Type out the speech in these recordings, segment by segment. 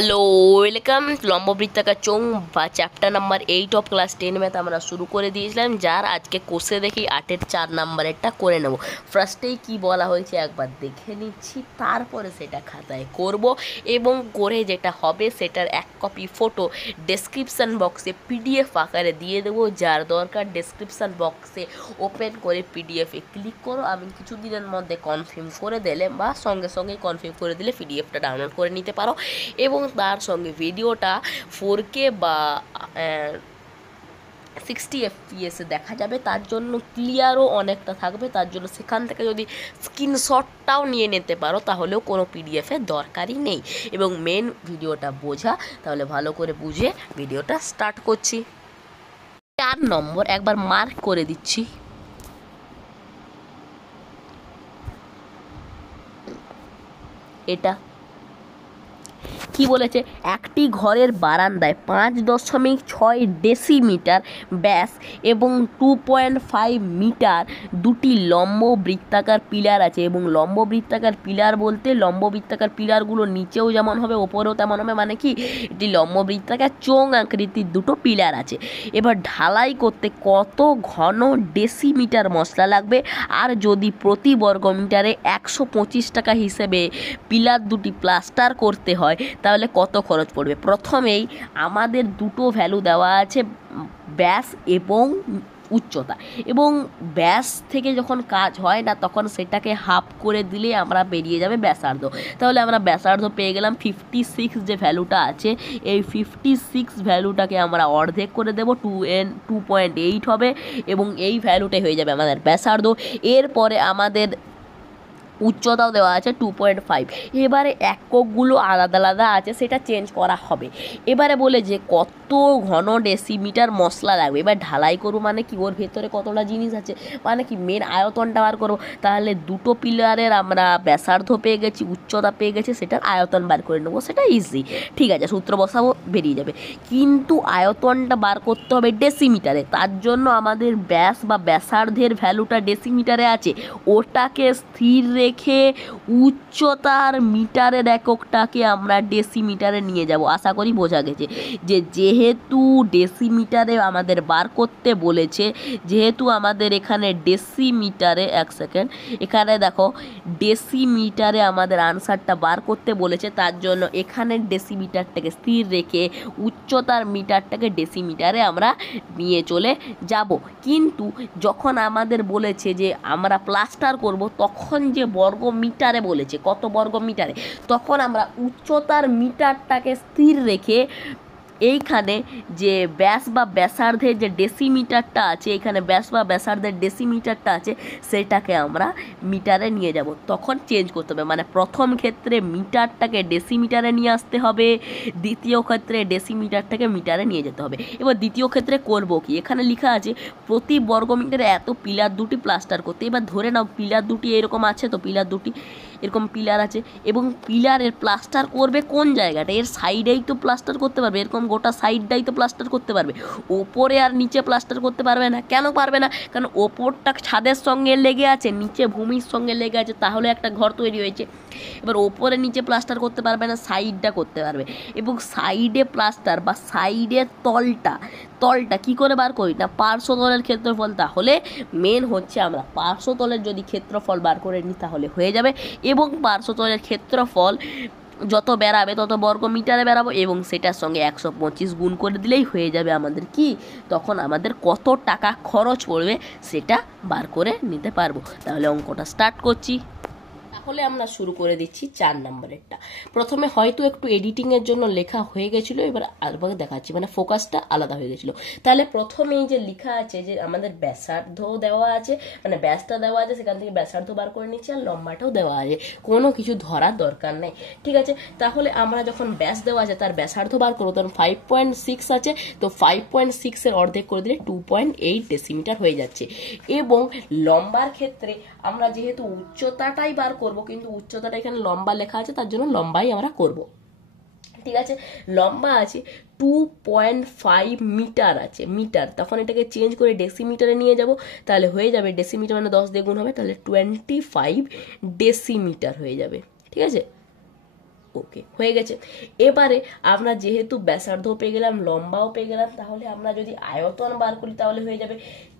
Hello welcome লম্ববৃত্তাকার চোঙ বা chapter number 8 of class 10 math আমরা শুরু করে দিয়েছিলাম, যার আজকে কোষে দেখি 8-এর 4 নাম্বারেরটা করে নেব। ফার্স্টেই কি বলা হয়েছে একবার দেখে নিচ্ছি, তারপরে সেটা খাতায় করব এবং করে যেটা হবে সেটার এক কপি ফটো ডেসক্রিপশান বক্সে পিডিএফ আকারে দিয়ে দেবো। যার দরকার ডেসক্রিপশান বক্সে ওপেন করে পিডিএফে ক্লিক করো। আমি কিছুদিনের মধ্যে কনফার্ম করে দিলে বা সঙ্গে সঙ্গেই কনফার্ম করে দিলে পিডিএফটা ডাউনলোড করে নিতে পারো এবং তার সঙ্গে ভিডিওটা 4K বা 60 FPS দেখা যাবে। তার জন্য ক্লিয়ারও অনেকটা থাকবে, তার জন্য সেখান থেকে যদি স্ক্রিনশটটাও নিয়ে নিতে পারো তাহলেও কোনো পিডিএফের দরকারই নেই। এবং মেন ভিডিওটা বোঝা, তাহলে ভালো করে বুঝে ভিডিওটা স্টার্ট করছি। 4 নম্বর একবার মার্ক করে দিচ্ছি। এটা কি বলেছে, একটি ঘরের বারান্দায় 5.6 ডেসিমিটার ব্যাস এবং 2.5 মিটার দুটি লম্ব বৃত্তাকার পিলার আছে। এবং লম্ব বৃত্তাকার পিলার বলতে লম্ব বৃত্তাকার পিলারগুলো নিচেও যেমন হবে ওপরেও তেমন হবে, মানে কি এটি লম্ব বৃত্তাকার চোঙ আকৃতির দুটো পিলার আছে। এবার ঢালাই করতে কত ঘন ডেসিমিটার মশলা লাগবে, আর যদি প্রতি বর্গমিটারে 125 টাকা হিসেবে পিলার দুটি প্লাস্টার করতে হয় তাহলে কত খরচ পড়বে। প্রথমেই আমাদের দুটো ভ্যালু দেওয়া আছে, ব্যাস এবং উচ্চতা। এবং ব্যাস থেকে যখন কাজ হয় না তখন সেটাকে হাফ করে দিলে আমরা বেরিয়ে যাবে ব্যাসার্ধ। তাহলে আমরা ব্যাসার্ধ পেয়ে গেলাম 56, যে ভ্যালুটা আছে এই 56 ভ্যালুটাকে আমরা অর্ধেক করে দেবো, 2.8 হবে এবং এই ভ্যালুটাই হয়ে যাবে আমাদের ব্যাসার্ধ। এরপরে আমাদের উচ্চতাও দেওয়া আছে 2.5। এবারে এককগুলো আলাদা আলাদা আছে, সেটা চেঞ্জ করা হবে। এবারে বলে যে কত ঘন ডেসিমিটার মশলা লাগবে। এবার ঢালাই করবো মানে কি, ওর ভেতরে কতটা জিনিস আছে, মানে কি মেন আয়তনটা বার করবো। তাহলে দুটো পিলারের আমরা ব্যাসার্ধ পেয়ে গেছি, উচ্চতা পেয়ে গেছি, সেটার আয়তন বার করে নেবো, সেটা ইজি। ঠিক আছে, সূত্র বসাবো, বেরিয়ে যাবে। কিন্তু আয়তনটা বার করতে হবে ডেসিমিটারে, তার জন্য আমাদের ব্যাস বা ব্যাসার্ধের ভ্যালুটা ডেসিমিটারে আছে, ওটাকে স্থির রেখে উচ্চতার মিটারের এককটাকে আমরা ডেসিমিটারে নিয়ে যাব। আশা করি বোঝা গেছে যে যেহেতু ডেসিমিটারে আমাদের বার করতে বলেছে, যেহেতু আমাদের এখানে ডেসিমিটারে, এক সেকেন্ড, এখানে দেখো ডেসিমিটারে আমাদের আনসারটা বার করতে বলেছে, তার জন্য এখানে ডেসিমিটারটাকে স্থির রেখে উচ্চতার মিটারটাকে ডেসিমিটারে আমরা নিয়ে চলে যাব। কিন্তু যখন আমাদের বলেছে যে আমরা প্লাস্টার করব, তখন যে বর্গ মিটারে বলেছে, কত বর্গ মিটারে, তখন আমরা উচ্চতার মিটারটাকে স্থির রেখে এইখানে যে ব্যাস বা ব্যাসার্ধের যে ডেসিমিটারটা আছে, এখানে ব্যাস বা ব্যাসার্ধের ডেসিমিটারটা আছে, সেটাকে আমরা মিটারে নিয়ে যাব। তখন চেঞ্জ করতে হবে, মানে প্রথম ক্ষেত্রে মিটারটাকে ডেসিমিটারে নিয়ে আসতে হবে, দ্বিতীয় ক্ষেত্রে ডেসিমিটারটাকে মিটারে নিয়ে যেতে হবে। এবার দ্বিতীয় ক্ষেত্রে করব কি, এখানে লেখা আছে প্রতি বর্গমিটারে এত পিলার দুটি প্লাস্টার করতে। এবার ধরে নাও পিলার দুটি এরকম আছে, তো পিলার দুটি এরকম পিলার আছে এবং পিলারের প্লাস্টার করবে কোন জায়গাটা, এর সাইডেই তো প্লাস্টার করতে পারবে, এরকম গোটা সাইডটাই তো প্লাস্টার করতে পারবে, ওপরে আর নিচে প্লাস্টার করতে পারবে না। কেন পারবে না? কারণ ওপরটা ছাদের সঙ্গে লেগে আছে, নিচে ভূমির সঙ্গে লেগে আছে, তাহলে একটা ঘর তৈরি হয়েছে। এবার ওপরে নিচে প্লাস্টার করতে পারবে না, সাইডটা করতে পারবে। এবং সাইডে প্লাস্টার বা সাইডের তলটা কি করে বার করি না, পার্শ্বতলের ক্ষেত্রফল। তাহলে মেন হচ্ছে আমরা পার্শ্বতলের যদি ক্ষেত্রফল বার করে নিই তাহলে হয়ে যাবে। এবং পার্শ্বতলের ক্ষেত্রফল যত বেড়াবে তত বর্গ মিটারে বেড়াবো এবং সেটার সঙ্গে 125 গুণ করে দিলেই হয়ে যাবে আমাদের কি, তখন আমাদের কত টাকা খরচ পড়বে সেটা বার করে নিতে পারবো। তাহলে অঙ্কটা স্টার্ট করছি। তাহলে আমরা শুরু করে দিচ্ছি 4 নম্বরেরটা। প্রথমে হয়তো একটু এডিটিংয়ের জন্য লেখা হয়ে গেছিলো, এবার আরেকবার দেখাচ্ছি, মানে ফোকাসটা আলাদা হয়ে গেছিলো। তাহলে প্রথমেই যে লেখা আছে যে আমাদের ব্যাসার্ধ দেওয়া আছে, মানে ব্যাসটা দেওয়া আছে, সেখান থেকে ব্যাসার্ধ বার করে নিচ্ছি, আর লম্বাটাও দেওয়া আছে, কোনো কিছু ধরার দরকার নেই। ঠিক আছে, তাহলে আমরা যখন ব্যাস দেওয়া আছে তার ব্যাসার্ধ বার করবো, তখন 5.6 আছে, তো 5.6 এর অর্ধেক করে দিলে 2.8 ডেসিমিটার হয়ে যাচ্ছে। এবং লম্বার ক্ষেত্রে আমরা যেহেতু উচ্চতাটাই বার করব, কিন্তু উচ্চতাটা এখানে লম্বা লেখা আছে, তার জন্য লম্বাই আমরা করব। ঠিক আছে, লম্বা আছে 2.5 মিটার আছে, মিটার, তখন এটাকে চেঞ্জ করে ডেসিমিটারে নিয়ে যাব, তাহলে হয়ে যাবে ডেসিমিটার মানে 10 দিয়ে গুণ হবে, তাহলে 25 ডেসিমিটার হয়ে যাবে। ঠিক আছে, ওকে, হয়ে গেছে। এবারে আমরা যেহেতু ব্যাসার্ধ পেয়ে গেলাম, লম্বাও পেয়ে গেলাম, তাহলে আমরা যদি আয়তন বার করি তাহলে হয়ে যাবে।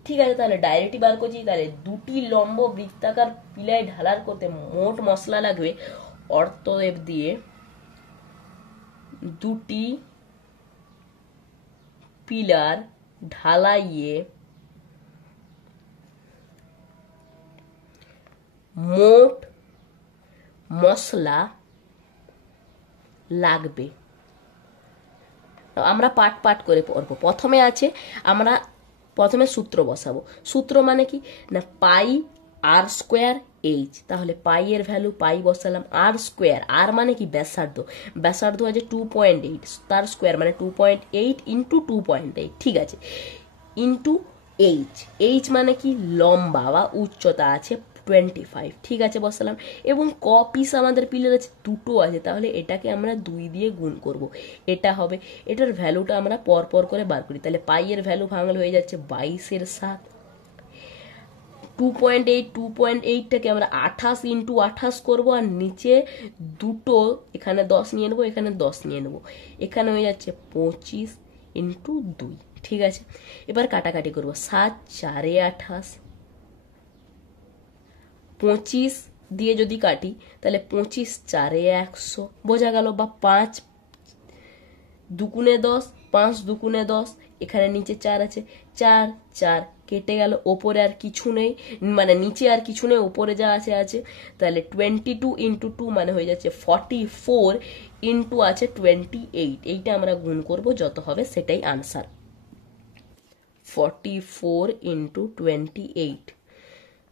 ঠিক আছে, তাহলে ডাইরেক্টই বার করছি। তাহলে দুটি লম্ব বৃত্তাকার পিলায় ঢালার করতে মোট মশলা লাগবে, অর্থদেব দিয়ে দুটি পিলার ঢালাইয়ে মোট মশলা লাগবে। আমরা পাট পাট করে পড়বো। প্রথমে আছে, আমরা প্রথমে সূত্র বসাবো। সূত্র মানে কি না পাই আর স্কোয়ার এইচ। তাহলে পাই এর ভ্যালু পাই বসালাম, আর স্কোয়ার, আর মানে কি ব্যাসার্ধ, ব্যাসার্ধ আছে 2.8, তার স্কোয়ার মানে 2.8 ইন্টু 2.8, ঠিক আছে, ইন্টু এইচ। এইচ মানে কি লম্বা বা উচ্চতা আছে 25, ঠিক আছে বসালাম। এবং ক পিস আমাদের পিলার আছে, দুটো আছে, তাহলে এটাকে আমরা 2 দিয়ে গুণ করব, এটা হবে। এটার ভ্যালুটা আমরা পরপর করে বার করি। তাহলে পাই এর ভ্যালু ভাঙলে হয়ে যাচ্ছে 22 এর 7। 2.8টাকে আমরা 28 ইন্টু 28 করবো, আর নিচে দুটো, এখানে 10 নিয়ে নেবো, এখানে 10 নিয়ে নেবো, এখানে হয়ে যাচ্ছে 25 ইন্টু 2, ঠিক আছে। এবার কাটাকাটি করবো, 7 4 28, 25 দিয়ে যদি কাটি তাহলে 25 4 100, বোঝা গেল। বা 5 দুগুণে 10, 5 দুগুণে 10, এখানে নিচে 4 আছে, 4 4 কেটে গেল, ওপরে আর কিছু নেই, মানে নিচে আর কিছু নেই, ওপরে যা আছে আছে। তাহলে 22 ইন্টু 2 মানে হয়ে যাচ্ছে 44 ইন্টু আছে 28, এইটা আমরা গুণ করব, যত হবে সেটাই আনসার। 44 ইন্টু 28,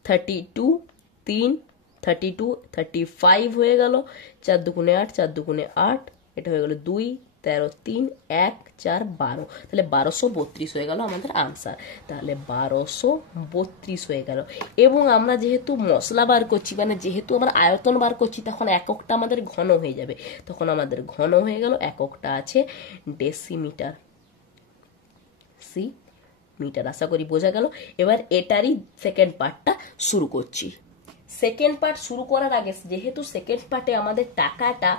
32 3 32 35 হয়ে গেল, 4 দুগুণে 8, 4 দুগুণে 8, এটা হয়ে গেল 2 13 3 1 4 12, তাহলে 1232 হয়ে গেল আমাদের আনসার। তাহলে 1232 হয়ে গেল। এবং আমরা যেহেতু মশলা বার করছি, মানে যেহেতু আমরা আয়তন বার করছি, তখন এককটা আমাদের ঘন হয়ে যাবে। তখন আমাদের ঘন হয়ে গেল, এককটা আছে ডেসিমিটার, সি মিটার। আশা করি বোঝা গেল। এবার এটারই সেকেন্ড পার্টটা শুরু করছি। সেকেন্ড পার্ট শুরু করার আগে, যেহেতু সেকেন্ড পার্টে আমাদের টাকাটা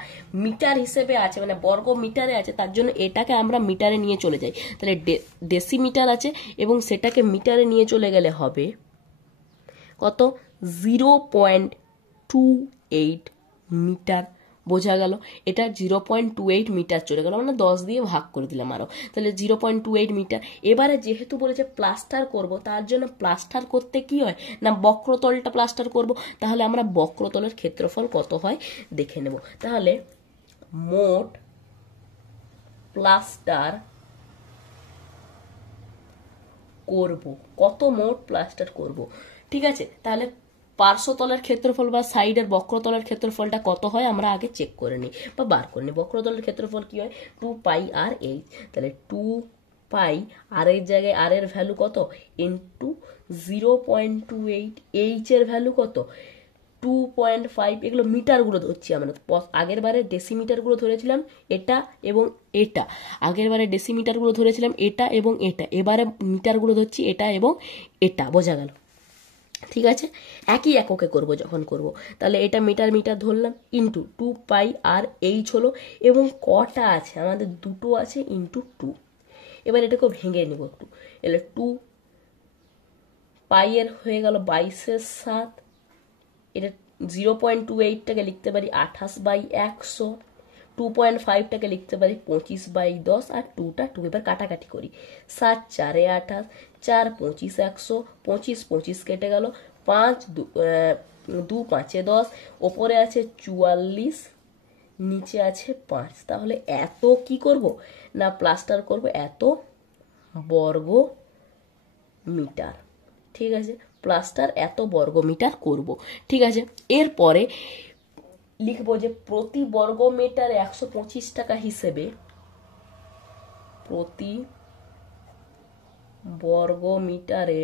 মিটার হিসেবে আছে, মানে বর্গ মিটারে আছে, তার জন্য এটাকে আমরা মিটারে নিয়ে চলে যাই। তাহলে ডেসিমিটার আছে এবং সেটাকে মিটারে নিয়ে চলে গেলে হবে কত, 0.28 মিটার, বোঝা গেল। এটা 0.28 মিটার চলে গেল, মানে 10 দিয়ে ভাগ করে দিলাম আরো, তাহলে 0.28 মিটার। এবারে যেহেতু বলেছে প্লাস্টার করব, তার জন্য প্লাস্টার করতে কি হয় না বক্রতলটা প্লাস্টার করব। তাহলে আমরা বক্রতলের ক্ষেত্রফল কত হয় দেখে নেব। তাহলে মোট প্লাস্টার করব, কত মোট প্লাস্টার করব, ঠিক আছে। তাহলে পার্শ্বতলের ক্ষেত্রফল বা সাইডের বক্রতলের ক্ষেত্রফলটা কত হয় আমরা আগে চেক করে নিই বা বার করে নিই। বক্রতলের ক্ষেত্রফল কি হয়, 2 পাই আর এইচ। তাহলে 2 পাই আর এর জায়গায় আর এর ভ্যালু কত, ইন্টু 0.28, এইচ এর ভ্যালু কত 2.5। এগুলো মিটারগুলো ধরছি আমরা, আগের বারে ডেসিমিটারগুলো ধরেছিলাম এটা এবং এটা, আগের বারে ডেসিমিটারগুলো ধরেছিলাম এটা এবং এটা, এবারে মিটারগুলো ধরছি এটা এবং এটা, বোঝা গেল, ঠিক আছে। একই এককে করব যখন করব, তাহলে এটা মিটার মিটার ধরলাম, ইন্টু 2 পাই আর এইচ হলো, এবং কটা আছে আমাদের, দুটো আছে, ইন্টু 2। এবার এটাকে ভেঙে নেব একটু, এলে 2 পাই এর হয়ে গেল 22/7, এটা 0.28টাকে লিখতে পারি 28/100, 2.5টাকে লিখতে পারি 25/10, আর 2টা 2। এবার কাটাকাটি করি, 7 4 28, 4 25 100, 25 25 কেটে গেল, 5 2 5 10, ওপরে আছে 44, নিচে আছে 5। তাহলে এত কি করব না প্লাস্টার করব, এত বর্গ মিটার, ঠিক আছে। প্লাস্টার এত বর্গ মিটার করব, ঠিক আছে। এরপরে লিখবো যে প্রতি বর্গ মিটারে 125 টাকা হিসেবে, প্রতি বর্গ মিটারে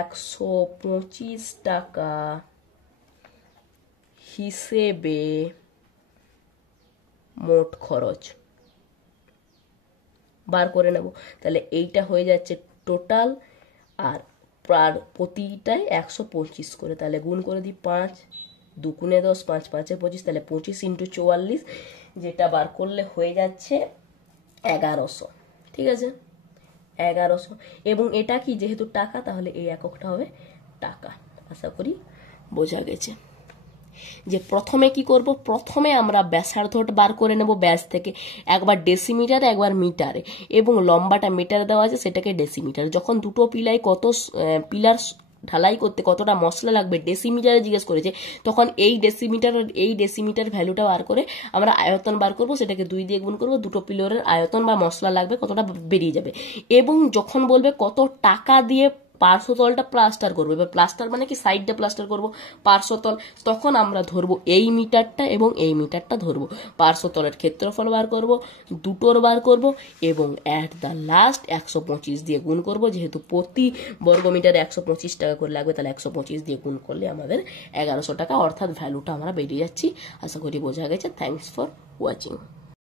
125 টাকা হিসেবে মোট খরচ বার করে নেব। তাহলে এইটা হয়ে যাচ্ছে টোটাল, আর প্রতিটাই 125 করে, তাহলে গুণ করে দিই 5 2 × 10 5 5 25, তাহলে 25 × 44, যেটা বার করলে হয়ে যাচ্ছে 1100। ঠিক আছে, 1100। এবং এটা কি যেহেতু টাকা, তাহলে এই এককটা হবে টাকা। আশা করি বোঝা গেছে। যে প্রথমে কি করব, প্রথমে আমরা ব্যাসার্ধটা বার করে নেব ব্যাস থেকে, একবার ডেসিমিটারে একবার মিটারে, এবং লম্বাটা মিটারে দেওয়া আছে সেটাকে ডেসিমিটার। যখন দুটো পিলার ঢালাই করতে কতটা মশলা লাগবে ডেসিমিটারে জিজ্ঞেস করেছে, তখন এই ডেসিমিটার ভ্যালুটা বার করে আমরা আয়তন বার করব, সেটাকে 2 দিয়ে গুণ করব, দুটো পিলারের আয়তন বা মশলা লাগবে কতটা বেরিয়ে যাবে। এবং যখন বলবে কত টাকা দিয়ে পার্শ্বতলটা প্লাস্টার করবো, এবার প্লাস্টার মানে কি সাইডটা প্লাস্টার করব পার্শ্বতল, তখন আমরা ধরবো এই মিটারটা এবং এই মিটারটা ধরবো, পার্শ্বতলের ক্ষেত্রফল বার করব, দুটোর বার করব, এবং অ্যাট দ্য লাস্ট 125 দিয়ে গুণ করব। যেহেতু প্রতি বর্গমিটারে 125 টাকা করে লাগবে, তাহলে 125 দিয়ে গুণ করলে আমাদের 1100 টাকা, অর্থাৎ ভ্যালুটা আমরা বেরিয়ে যাচ্ছি। আশা করি বোঝা গেছে। Thanks for watching.